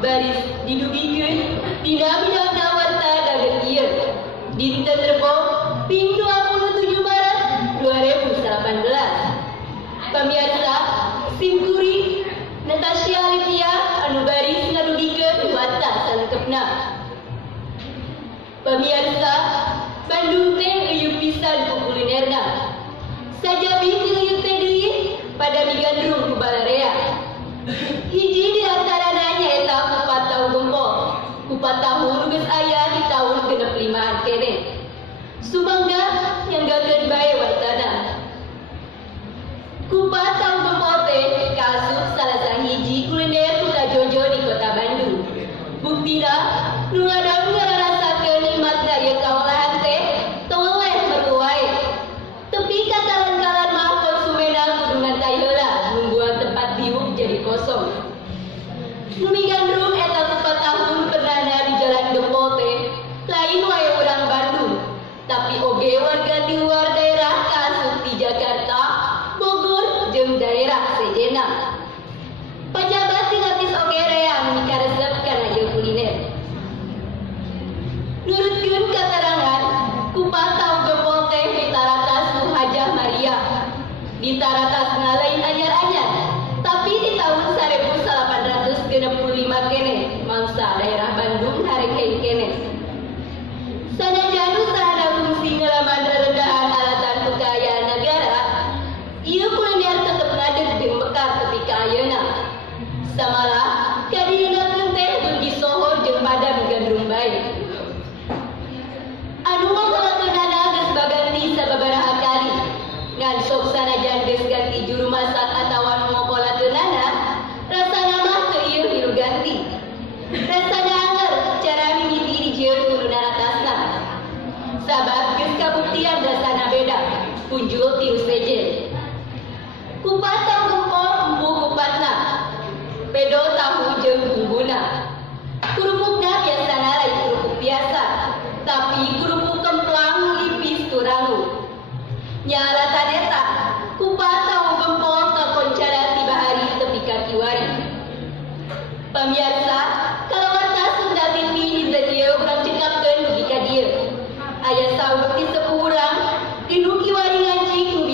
baris didugikan dinamina nawarta dagen ieu dinten Rebo ping 27 Maret 2018. Pamirsa simkuri Natasha Olivia anu baris ngadugikeun watak salengkepna. Pamirsa Bandung teh eueuh pisan ku kulinerna. Sajabi teu teh deui pada migandrung ku balarea. Hiji di antarana nyaeta kupat tahu gempol. Kupat tahu geus aya di tahun 65-an keneh. Sumangga yang gageun bae wartana. Kupat tahu gempol teh kaasup salah sahiji kuliner nu kajojo di kota Bandung. Buktina nu ngadang ngararasakeun nikmatna ieu kaolahan teh toleh meruai. Tepi katalan-kalan mah konsumenna kudu ngantai heula membuat tempat biuk jadi kosong. Nu migandrung eta kupat tahu pernahna di Jalan Gempol teh lain wae urang Bandung, tapi oge warga di luar daerah kaasup di Jakarta, Bogor, jeung daerah sejenna. Pajabat tinggatis oge reang mikaresep kana ieu kuliner. Nurutkeun katerangan, kupat tahu gempol teh ditaratas ku Hajah Maria. Ditaratasna lain anyar-anyar, tapi di tahun 1865 keneh mangsa daerah Bandung harekeun keneh. Sanajan usahana fungsi ngalaman rerendahan alatan kekayaan negara, ieu kuliner tetep ngadeg jeung mekar tepi ka ayeuna. Samalah kadieuna teh beugi sohor jeung pada migandrung bae. Anu ngagelakeunana geus baganti sababaraha kali. Ngan sok sanajan geus ganti juru masak atawa nu ngokolakeunana, rasana mah teu ieu hiru ganti. Rasana anger cara mimiti dijieun kudu naratasna. Sabab geus kabuktian rasana beda, punjul tilu sejen. Kupat tahu gempol empuk kupatna. Pedo tahu jeung bumbuna. Kurupukna biasana lain kurupuk biasa, tapi kurupuk kemplang lipis turangu. Nyalatan eta, kupat tahu gempol kakoncara tiba hari tepi ka kiwari. Pamirsa, kalawarta Sunda TV di dieu urang cekapkeun dugi ka dieu. Aya saur ti sepuh urang di nu kiwari ngancik nu